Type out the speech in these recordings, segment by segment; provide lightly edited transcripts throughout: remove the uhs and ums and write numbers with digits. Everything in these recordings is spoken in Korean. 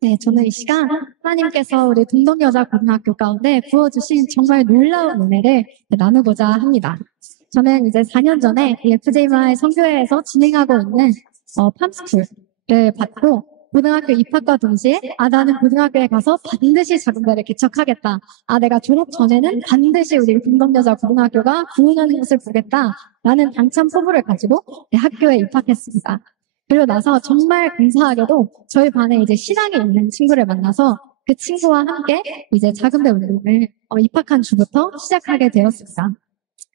네, 저는 이 시간 하나님께서 우리 동덕여자고등학교 가운데 부어주신 정말 놀라운 은혜를 나누고자 합니다. 저는 이제 4년 전에 FJY 선교회에서 진행하고 있는 팜스쿨을 받고 고등학교 입학과 동시에 나는 고등학교에 가서 반드시 작은배를 개척하겠다. 내가 졸업 전에는 반드시 우리 동덕여자고등학교가 부흥하는 것을 보겠다. 라는 당찬 포부를 가지고 학교에 입학했습니다. 그리고 나서 정말 감사하게도 저희 반에 이제 신앙이 있는 친구를 만나서 그 친구와 함께 이제 작은배 운동을 입학한 주부터 시작하게 되었습니다.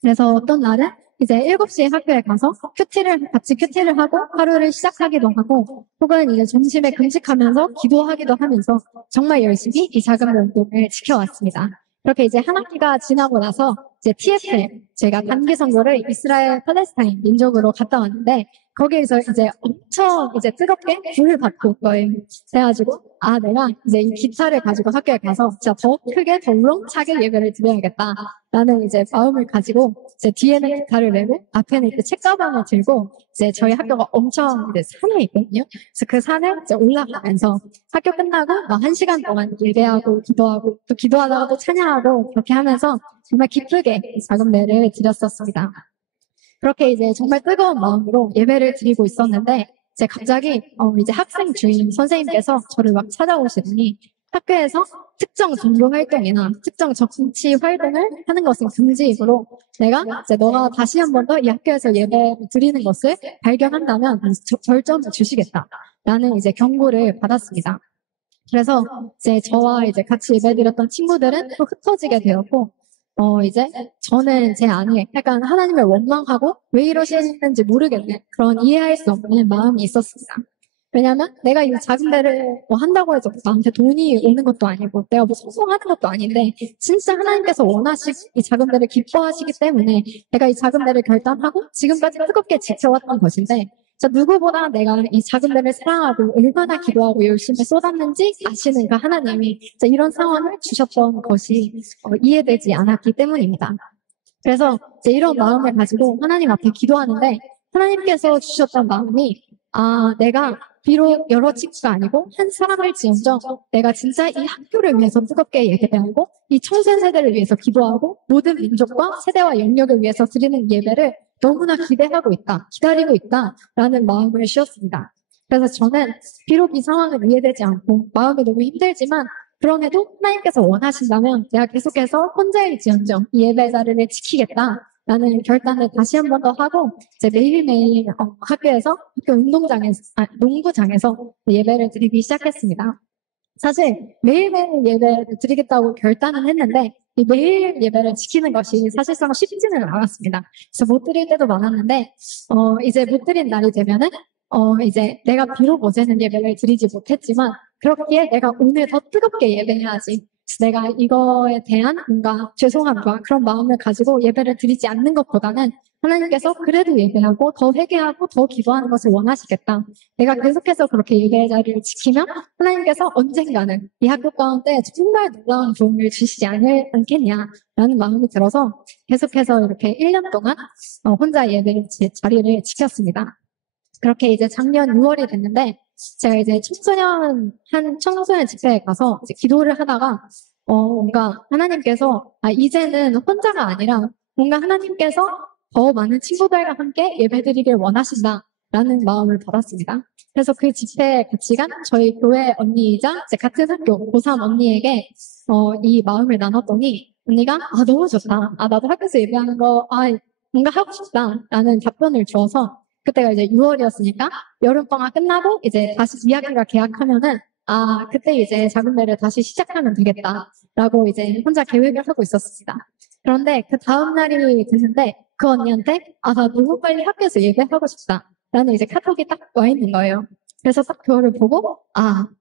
그래서 어떤 날은 이제 7시에 학교에 가서 같이 큐티를 하고 하루를 시작하기도 하고 혹은 이제 점심에 금식하면서 기도하기도 하면서 정말 열심히 이 작은배 운동을 지켜왔습니다. 그렇게 이제 한 학기가 지나고 나서 이제 TFL, 제가 단기 선교를 이스라엘 팔레스타인 민족으로 갔다 왔는데 거기에서 이제 엄청 이제 뜨겁게 불을 받고 올 거예요. 그래가지고 내가 이제 이 기타를 가지고 학교에 가서 진짜 더 크게 더 우렁차게 예배를 드려야겠다. 라는 이제 마음을 가지고 이제 뒤에는 기타를 메고 앞에는 이제 책가방을 들고 이제 저희 학교가 엄청 이제 산에 있거든요. 그래서 그 산을 이제 올라가면서 학교 끝나고 1시간 동안 예배하고 기도하고 또 기도하다가 또 찬양하고 그렇게 하면서 정말 기쁘게 작은 배를 드렸었습니다. 그렇게 이제 정말 뜨거운 마음으로 예배를 드리고 있었는데 이제 갑자기 이제 학생 주임 선생님께서 저를 막 찾아오시더니 학교에서 특정 종교 활동이나 특정 정치 활동을 하는 것은 금지이므로 내가 이제 너가 다시 한 번 더 이 학교에서 예배 드리는 것을 발견한다면 절점을 주시겠다라는 이제 경고를 받았습니다. 그래서 이제 저와 이제 같이 예배드렸던 친구들은 또 흩어지게 되었고 이제 저는 제 안에 약간 하나님을 원망하고 왜 이러시는지 모르겠는 그런 이해할 수 없는 마음이 있었습니다. 왜냐면 내가 이 작은 배를 한다고 해서 나한테 돈이 오는 것도 아니고 내가 뭐 성공하는 것도 아닌데 진짜 하나님께서 원하시고 이 작은 배를 기뻐하시기 때문에 내가 이 작은 배를 결단하고 지금까지 뜨겁게 지켜왔던 것인데 누구보다 내가 이 작은 배를 사랑하고 얼마나 기도하고 열심히 쏟았는지 아시는 그 하나님이 이런 상황을 주셨던 것이 이해되지 않았기 때문입니다. 그래서 이런 마음을 가지고 하나님 앞에 기도하는데 하나님께서 주셨던 마음이 내가 비록 여러 친구가 아니고 한 사람을지언정 내가 진짜 이 학교를 위해서 뜨겁게 예배하고 이 청소년 세대를 위해서 기도하고 모든 민족과 세대와 영역을 위해서 드리는 예배를 너무나 기대하고 있다, 기다리고 있다라는 마음을 주었습니다. 그래서 저는 비록 이 상황은 이해되지 않고 마음이 너무 힘들지만 그럼에도 하나님께서 원하신다면 내가 계속해서 혼자일지언정 이 예배 자리를 지키겠다라는 결단을 다시 한 번 더 하고 이제 매일매일 학교에서 학교 운동장에서 농구장에서 예배를 드리기 시작했습니다. 사실 매일매일 예배를 드리겠다고 결단은 했는데 이 매일 예배를 지키는 것이 사실상 쉽지는 않았습니다. 그래서 못 드릴 때도 많았는데 이제 못 드린 날이 되면은 이제 내가 비록 어제는 예배를 드리지 못했지만 그렇기에 내가 오늘 더 뜨겁게 예배해야지. 내가 이거에 대한 뭔가 죄송함과 그런 마음을 가지고 예배를 드리지 않는 것보다는 하나님께서 그래도 예배하고 더 회개하고 더 기도하는 것을 원하시겠다. 내가 계속해서 그렇게 예배 자리를 지키면 하나님께서 언젠가는 이 학교 가운데 정말 놀라운 도움을 주시지 않겠냐라는 마음이 들어서 계속해서 이렇게 1년 동안 혼자 예배 자리를 지켰습니다. 그렇게 이제 작년 6월이 됐는데 제가 이제 청소년 집회에 가서 이제 기도를 하다가 뭔가 하나님께서 이제는 혼자가 아니라 뭔가 하나님께서 더 많은 친구들과 함께 예배드리길 원하신다라는 마음을 받았습니다. 그래서 그 집회에 같이 간 저희 교회 언니이자 이제 같은 학교 고3 언니에게 이 마음을 나눴더니 언니가 너무 좋다. 나도 학교에서 예배하는 거 뭔가 하고 싶다라는 답변을 주어서 그때가 이제 6월이었으니까 여름방학 끝나고 이제 다시 2학기가 개학하면은 그때 이제 작은 배를 다시 시작하면 되겠다라고 이제 혼자 계획을 하고 있었습니다. 그런데 그 다음 날이 됐는데 그 언니한테 나 너무 빨리 학교에서 예배하고 싶다라는 이제 카톡이 딱 와 있는 거예요. 그래서 딱 그거를 보고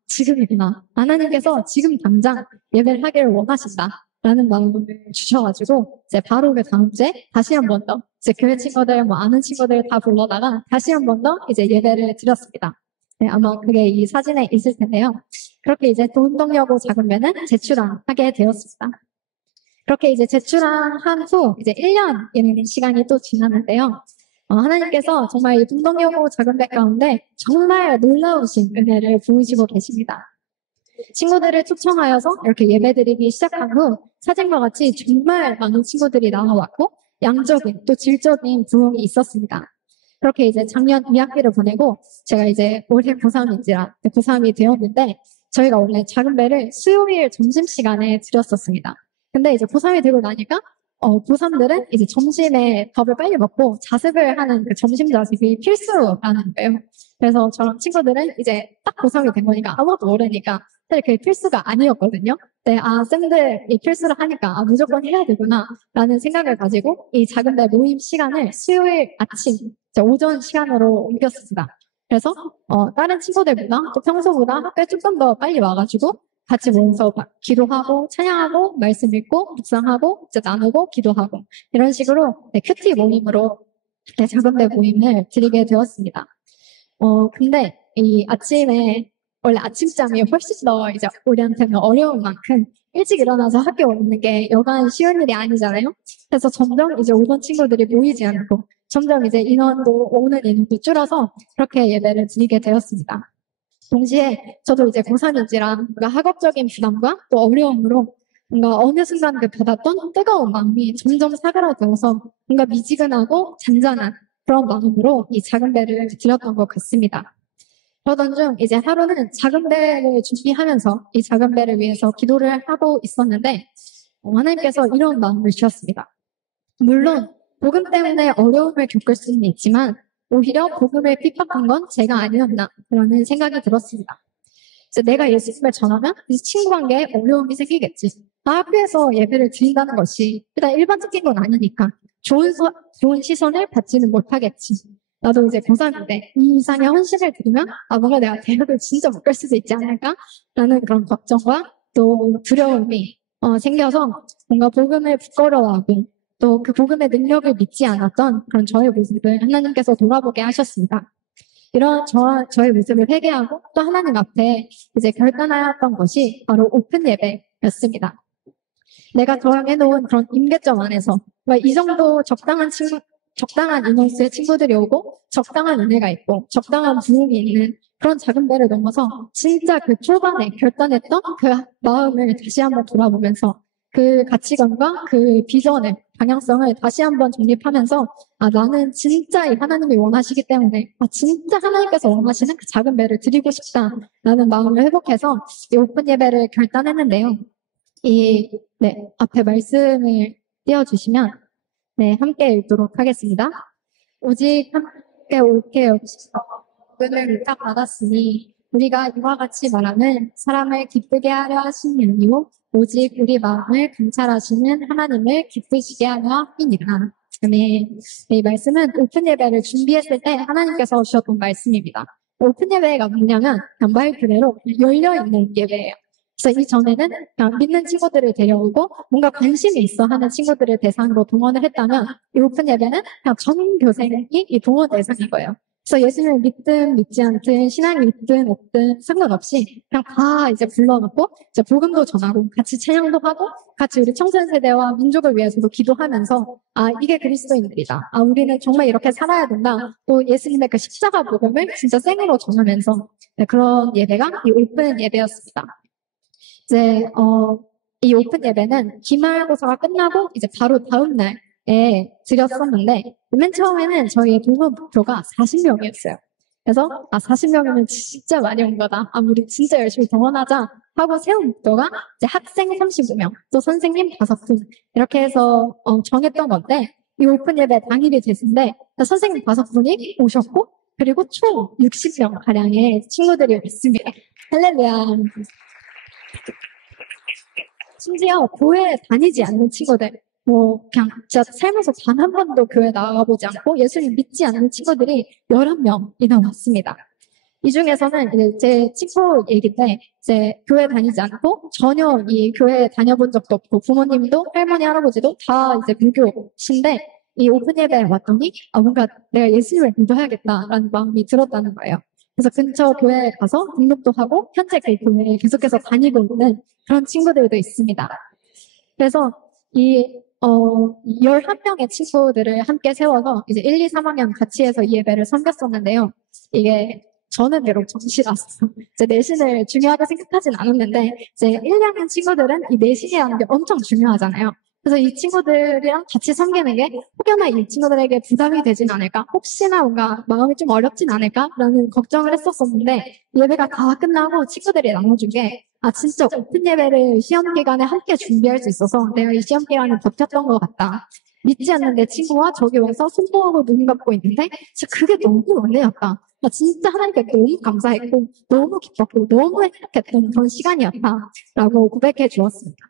지금이구나. 하나님께서 지금 당장 예배를 하기를 원하신다라는 마음을 주셔가지고 이제 바로 그 다음 주에 다시 한 번 더 이제 교회 친구들 아는 친구들 다 불러다가 다시 한 번 더 이제 예배를 드렸습니다. 네, 아마 그게 이 사진에 있을 텐데요. 그렇게 이제 동덕여고 작은 배는 재출항하게 되었습니다. 그렇게 이제 재출항한 후 이제 1년이라는 시간이 또 지났는데요. 하나님께서 정말 이 동덕여고 작은 배 가운데 정말 놀라우신 은혜를 보이시고 계십니다. 친구들을 초청하여서 이렇게 예배드리기 시작한 후 사진과 같이 정말 많은 친구들이 나와왔고 양적인 또 질적인 부흥이 있었습니다. 그렇게 이제 작년 2학기를 보내고 제가 이제 올해 고3인지라 고3이 되었는데 저희가 원래 작은 배를 수요일 점심시간에 드렸었습니다. 근데 이제 고3이 되고 나니까 고3들은 이제 점심에 밥을 빨리 먹고 자습을 하는 그 점심 자습이 필수라는 거예요. 그래서 저랑 친구들은 이제 딱 고3이 된 거니까 아무것도 모르니까 사실 그게 필수가 아니었거든요. 네, 쌤들이 필수를 하니까 무조건 해야 되구나 라는 생각을 가지고 이 작은 배 모임 시간을 수요일 아침, 오전 시간으로 옮겼습니다. 그래서 다른 친구들보다 또 평소보다 학교에 조금 더 빨리 와가지고 같이 모여서 기도하고 찬양하고 말씀 읽고 묵상하고 이제 나누고 기도하고 이런 식으로 큐티 모임으로 작은 배 모임을 드리게 되었습니다. 근데 이 아침에 원래 아침잠이 훨씬 더 이제 우리한테는 어려운 만큼 일찍 일어나서 학교 오는 게 여간 쉬운 일이 아니잖아요. 그래서 점점 이제 오던 친구들이 모이지 않고 점점 이제 인원도 오는 인원도 줄어서 그렇게 예배를 드리게 되었습니다. 동시에 저도 이제 고3인지라 뭔가 학업적인 부담과 또 어려움으로 뭔가 어느 순간 그 받았던 뜨거운 마음이 점점 사그라들어서 뭔가 미지근하고 잔잔한 그런 마음으로 이 작은 배를 드렸던 것 같습니다. 그러던 중 이제 하루는 작은 배를 준비하면서 이 작은 배를 위해서 기도를 하고 있었는데 하나님께서 이런 마음을 주셨습니다. 물론 복음 때문에 어려움을 겪을 수는 있지만 오히려 복음을 핍박한 건 제가 아니었나 그런 생각이 들었습니다. 이제 내가 예수님을 전하면 이 친구 관계에 어려움이 생기겠지. 학교에서 예배를 드린다는 것이 일단 일반적인 건 아니니까 좋은 시선을 받지는 못하겠지. 나도 이제 고3인데 이 이상의 헌신을 드리면 뭔가 내가 대학을 진짜 못 갈 수도 있지 않을까? 라는 그런 걱정과 또 두려움이 생겨서 뭔가 복음을 부끄러워하고 또 그 복음의 능력을 믿지 않았던 그런 저의 모습을 하나님께서 돌아보게 하셨습니다. 이런 저의 모습을 회개하고 또 하나님 앞에 이제 결단하였던 것이 바로 오픈 예배였습니다. 내가 정해놓은 그런 임계점 안에서 이 정도 적당한 인원수의 친구들이 오고 적당한 은혜가 있고 적당한 부흥이 있는 그런 작은 배를 넘어서 진짜 그 초반에 결단했던 그 마음을 다시 한번 돌아보면서 그 가치관과 그 비전을 방향성을 다시 한번 정립하면서 나는 진짜 이 하나님이 원하시기 때문에 진짜 하나님께서 원하시는 그 작은 배를 드리고 싶다라는 마음을 회복해서 이 오픈 예배를 결단했는데요. 앞에 말씀을 띄워주시면 함께 읽도록 하겠습니다. 오직 함께 올게 여기시서 은을 부탁 받았으니 우리가 이와 같이 말하는 사람을 기쁘게 하려 하시는 이유 오직 우리 마음을 감찰하시는 하나님을 기쁘시게 하려 함이니라. 이 말씀은 오픈 예배를 준비했을 때 하나님께서 주셨던 말씀입니다. 오픈 예배가 뭐냐면 말 그대로 열려있는 예배예요. 그래서 이전에는 그냥 믿는 친구들을 데려오고 뭔가 관심이 있어 하는 친구들을 대상으로 동원을 했다면 이 오픈 예배는 그냥 전 교생이 이 동원 대상인 거예요. 그래서 예수님을 믿든 믿지 않든 신앙이 있든 없든 상관없이 그냥 다 이제 불러놓고 이제 복음도 전하고 같이 찬양도 하고 같이 우리 청소년 세대와 민족을 위해서도 기도하면서 이게 그리스도인들이다. 우리는 정말 이렇게 살아야 된다. 또 예수님의 그 십자가 복음을 진짜 생으로 전하면서 그런 예배가 이 오픈 예배였습니다. 이제 이 오픈 예배는 기말고사가 끝나고 이제 바로 다음 날에 드렸었는데 맨 처음에는 저희 동원 목표가 40명이었어요. 그래서 40명이면 진짜 많이 온 거다. 우리 진짜 열심히 동원하자 하고 세운 목표가 이제 학생 35명, 또 선생님 5분 이렇게 해서 정했던 건데 이 오픈 예배 당일이 됐는데 선생님 5분이 오셨고 그리고 총 60명 가량의 친구들이 있습니다. 할렐루야. 심지어 교회에 다니지 않는 친구들, 그냥 진짜 살면서 단 한 번도 교회 나가보지 않고 예수님 믿지 않는 친구들이 11명이나 왔습니다. 이 중에서는 이제 제 친구 얘기인데, 이제 교회 다니지 않고 전혀 이 교회에 다녀본 적도 없고 부모님도 할머니, 할아버지도 다 이제 불교신데 이 오픈 예배에 왔더니 뭔가 내가 예수님을 믿어야겠다라는 마음이 들었다는 거예요. 그래서 근처 교회에 가서 등록도 하고 현재 그 교회에 계속해서 다니고 있는 그런 친구들도 있습니다. 그래서 이 11명의 친구들을 함께 세워서 이제 1, 2, 3학년 같이 해서 이 예배를 섬겼었는데요. 이게 저는 비록 정시라서 이제 내신을 중요하게 생각하진 않았는데 이제 1, 2학년 친구들은 이 내신이라는 게 엄청 중요하잖아요. 그래서 이 친구들이랑 같이 섬기는 게 혹여나 이 친구들에게 부담이 되진 않을까? 혹시나 뭔가 마음이 좀 어렵진 않을까?라는 걱정을 했었었는데 예배가 다 끝나고 친구들이 나눠준 게 진짜 오픈 예배를 시험 기간에 함께 준비할 수 있어서 내가 이 시험 기간을 버텼던 것 같다. 믿지 않는 내 친구와 저기 와서 손모으고 눈 감고 있는데 진짜 그게 너무 은혜였다. 나 진짜 하나님께 너무 감사했고 너무 기뻤고 너무 행복했던 그런 시간이었다라고 고백해 주었습니다.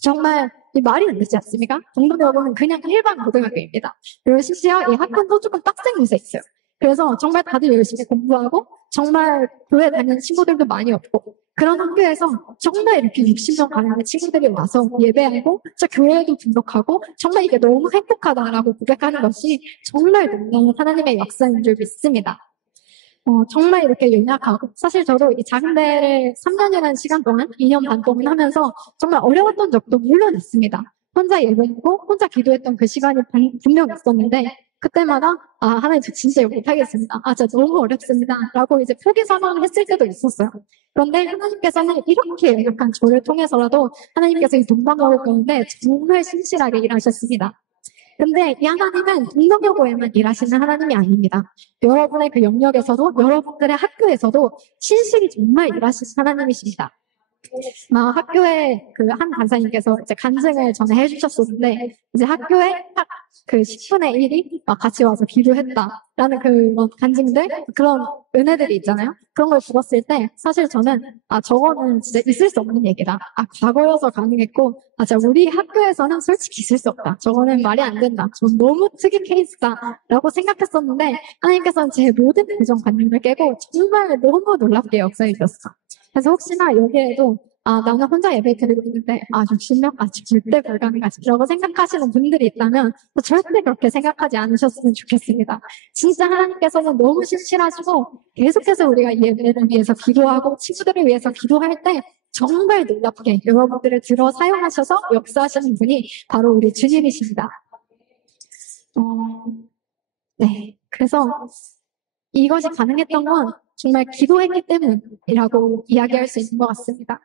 정말 이 말이 안 되지 않습니까? 동덕여고는 그냥 일반 고등학교입니다. 그리고 심지어 이 학군도 조금 빡센 곳에 있어요. 그래서 정말 다들 열심히 공부하고 정말 교회 다니는 친구들도 많이 없고 그런 학교에서 정말 이렇게 60명 가량의 친구들이 와서 예배하고 진짜 교회에도 등록하고 정말 이게 너무 행복하다라고 고백하는 것이 정말 놀라운 하나님의 역사인 줄 믿습니다. 정말 이렇게 연약하고 사실 저도 이 작은 배를 3년이라는 시간 동안 2년 반 동안 하면서 정말 어려웠던 적도 물론 있습니다. 혼자 예배하고 혼자 기도했던 그 시간이 분명 있었는데 그때마다 하나님 저 진짜 이거 못하겠습니다. 진짜 너무 어렵습니다. 라고 이제 포기 선언을 했을 때도 있었어요. 그런데 하나님께서는 이렇게 연약한 저를 통해서라도 하나님께서 이 동방여고 가운데 정말 신실하게 일하셨습니다. 근데 이 하나님은 동덕여고에만 일하시는 하나님이 아닙니다. 여러분의 그 영역에서도 여러분들의 학교에서도 신실히 정말 일하시는 하나님이십니다. 학교에 그 한 간사님께서 이제 간증을 전에 해주셨었는데 이제 학교에 딱 그 10분의 1이 같이 와서 기도했다라는 그런 간증들 그런 은혜들이 있잖아요. 그런 걸 들었을 때 사실 저는 저거는 진짜 있을 수 없는 얘기다. 과거여서 가능했고 진짜 우리 학교에서는 솔직히 있을 수 없다. 저거는 말이 안 된다. 전 너무 특이 케이스다라고 생각했었는데 하나님께서는 제 모든 고정관념을 깨고 정말 너무 놀랍게 역사해 주셨어. 그래서 혹시나 여기에도 나는 혼자 예배 드리고 있는데 60명? 절대 불가능하지 라고 생각하시는 분들이 있다면 절대 그렇게 생각하지 않으셨으면 좋겠습니다. 진짜 하나님께서는 너무 신실하시고 계속해서 우리가 예배를 위해서 기도하고 친구들을 위해서 기도할 때 정말 놀랍게 여러분들을 들어 사용하셔서 역사하시는 분이 바로 우리 주님이십니다. 네, 그래서 이것이 가능했던 건 정말 기도했기 때문이라고 이야기할 수 있는 것 같습니다.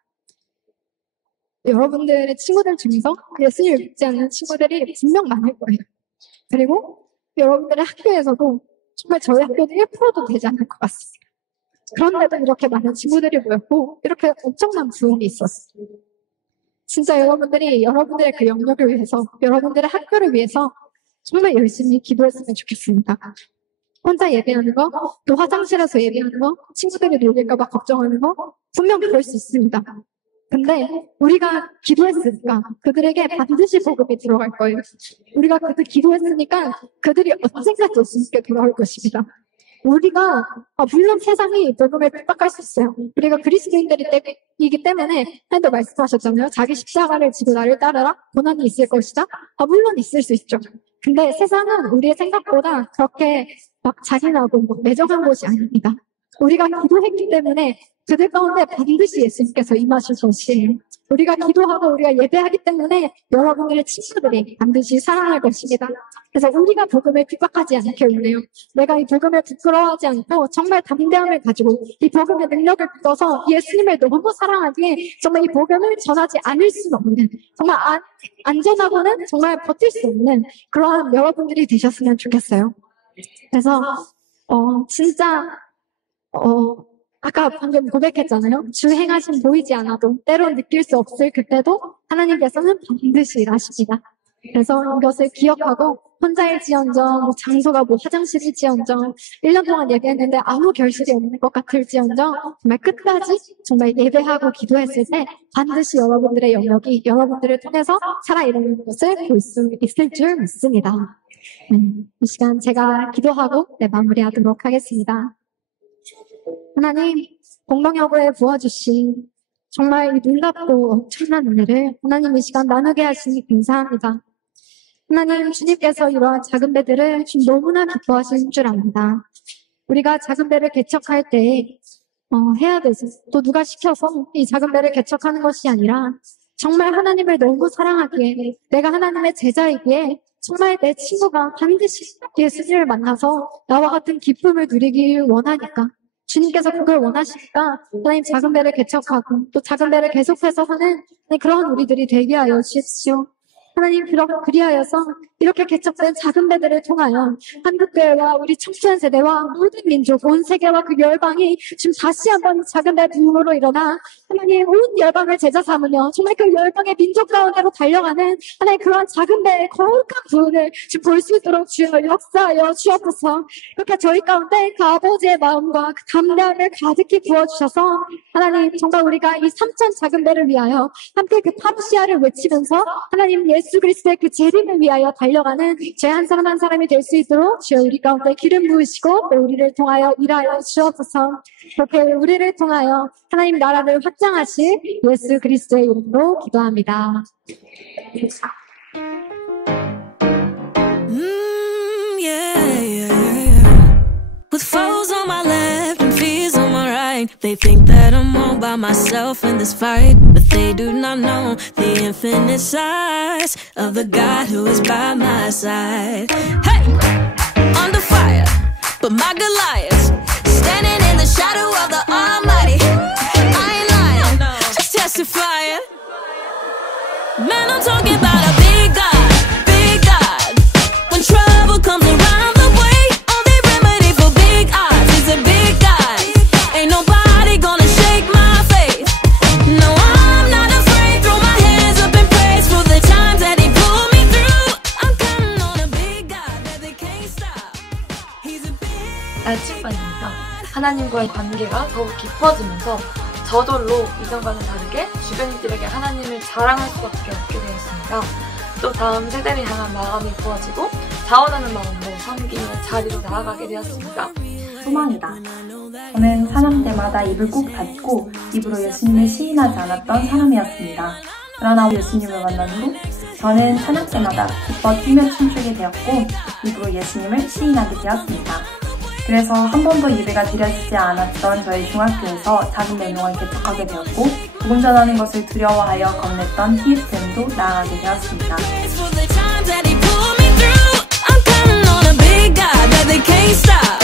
여러분들의 친구들 중에서 예수를 믿지 않는 친구들이 분명 많을 거예요. 그리고 여러분들의 학교에서도 정말 저희 학교도 1%도 되지 않을 것 같습니다. 그런데도 이렇게 많은 친구들이 모였고 이렇게 엄청난 부흥이 있었어요. 진짜 여러분들이 여러분들의 그 영역을 위해서 여러분들의 학교를 위해서 정말 열심히 기도했으면 좋겠습니다. 혼자 예배하는 거, 또 화장실에서 예배하는 거, 친구들이 놀릴까봐 걱정하는 거 분명 그럴 수 있습니다. 근데 우리가 기도했으니까 그들에게 반드시 복음이 들어갈 거예요. 우리가 그들 기도했으니까 그들이 언젠가 예수님께 돌아올 것입니다. 우리가 물론 세상이 복음을 핍박할 수 있어요. 우리가 그리스도인들이기 때문에 하나님도 말씀하셨잖아요. 자기 십자가를 지고 나를 따르라. 고난이 있을 것이다. 물론 있을 수 있죠. 근데 세상은 우리의 생각보다 그렇게 막 잔인하고 매정한 곳이 아닙니다. 우리가 기도했기 때문에 그들 가운데 반드시 예수님께서 임하실 것이에요. 우리가 기도하고 우리가 예배하기 때문에 여러분들의 친구들이 반드시 사랑할 것입니다. 그래서 우리가 복음을 핍박하지 않게 원해요. 내가 이 복음을 부끄러워하지 않고 정말 담대함을 가지고 이 복음의 능력을 믿어서 예수님을 너무 사랑하기에 정말 이 복음을 전하지 않을 수 없는 정말 안전하고는 정말 버틸 수 없는 그런 여러분들이 되셨으면 좋겠어요. 그래서 진짜 아까 방금 고백했잖아요. 주 행하심 보이지 않아도 때론 느낄 수 없을 그때도 하나님께서는 반드시 일하십니다. 그래서 이것을 기억하고 혼자일지언정 장소가 화장실일지언정 1년 동안 예배했는데 아무 결실이 없는 것 같을지언정 정말 끝까지 정말 예배하고 기도했을 때 반드시 여러분들의 영역이 여러분들을 통해서 살아일어나는 것을 볼 수 있을 줄 믿습니다. 이 시간 제가 기도하고 마무리하도록 하겠습니다. 하나님, 공동여고에 부어주신 정말 놀랍고 엄청난 은혜를 하나님 이 시간 나누게 하시니 감사합니다. 하나님, 주님께서 이러한 작은 배들을 너무나 기뻐하시는 줄 압니다. 우리가 작은 배를 개척할 때 해야 되죠. 또 누가 시켜서 이 작은 배를 개척하는 것이 아니라 정말 하나님을 너무 사랑하기에 내가 하나님의 제자이기에 정말 내 친구가 반드시 예수님을 만나서 나와 같은 기쁨을 누리길 원하니까 주님께서 그걸 원하시니까 하나님 작은 배를 개척하고 또 작은 배를 계속해서 하는 그런 우리들이 되게 하여 주십시오. 하나님 그리하여서 이렇게 개척된 작은 배들을 통하여 한국교회와 우리 청소년 세대와 모든 민족, 온 세계와 그 열방이 지금 다시 한번 작은 배 부흥으로 일어나 하나님 온 열방을 제자 삼으며 정말 그 열방의 민족 가운데로 달려가는 하나님 그러한 작은 배의 거룩한 부흥을 지금 볼 수 있도록 주여 역사하여 주옵소서. 그렇게 저희 가운데 그 아버지의 마음과 그 담대함을 가득히 부어주셔서 하나님 정말 우리가 이 3천 작은 배를 위하여 함께 그 파루시아를 외치면서 하나님 예수 그리스도의 그 재림을 위하여 달려가는 제 한 사람 한 사람이 될 수 있도록 주여 우리 가운데 기름 부으시고 또 우리를 통하여 일하여 주옵소서. 그렇게 우리를 통하여 하나님 나라를 확장하실 예수 그리스도의 이름으로 기도합니다. With foes on my left and fears on my right, they think that I'm all by myself in this fight, but they do not know the infinite size of the God who is by my side. Hey, under fire, but my Goliath standing in the shadow of the Almighty. I ain't lying, just testifying. Man, I'm talking about a big God, big God. When trouble comes around the way, only remedy for big odds is a big God. Ain't nobody gonna shake my faith. No, I'm not afraid. Throw my hands up in praise for the times that He pulled me through. I'm counting on a big God that they can't stop. He's a big 축복입니다. 하나님과의 관계가 더욱 깊어지면서 저절로 이전과는 다르게 주변인들에게 하나님을 자랑할 수밖에 없게 되었습니다. 또 다음 세대를 향한 마음이 부어지고 자원하는 마음으로 섬김의 자리로 나아가게 되었습니다. 소망이다. 저는 사남 때마다 입을 꼭 닫고 입으로 예수님을 시인하지 않았던 사람이었습니다. 그러나 예수님을 만난 후 저는 찬양 때마다 기뻐 뛰며 춤추게 되었고 입으로 예수님을 시인하게 되었습니다. 그래서 한 번도 예배가 드려지지 않았던 저희 중학교에서 작은 맹명을 개척하게 되었고 복음 전하는 것을 두려워하여 겁냈던 TFM도 나아가게 되었습니다. I'm counting on a big God that they can't stop.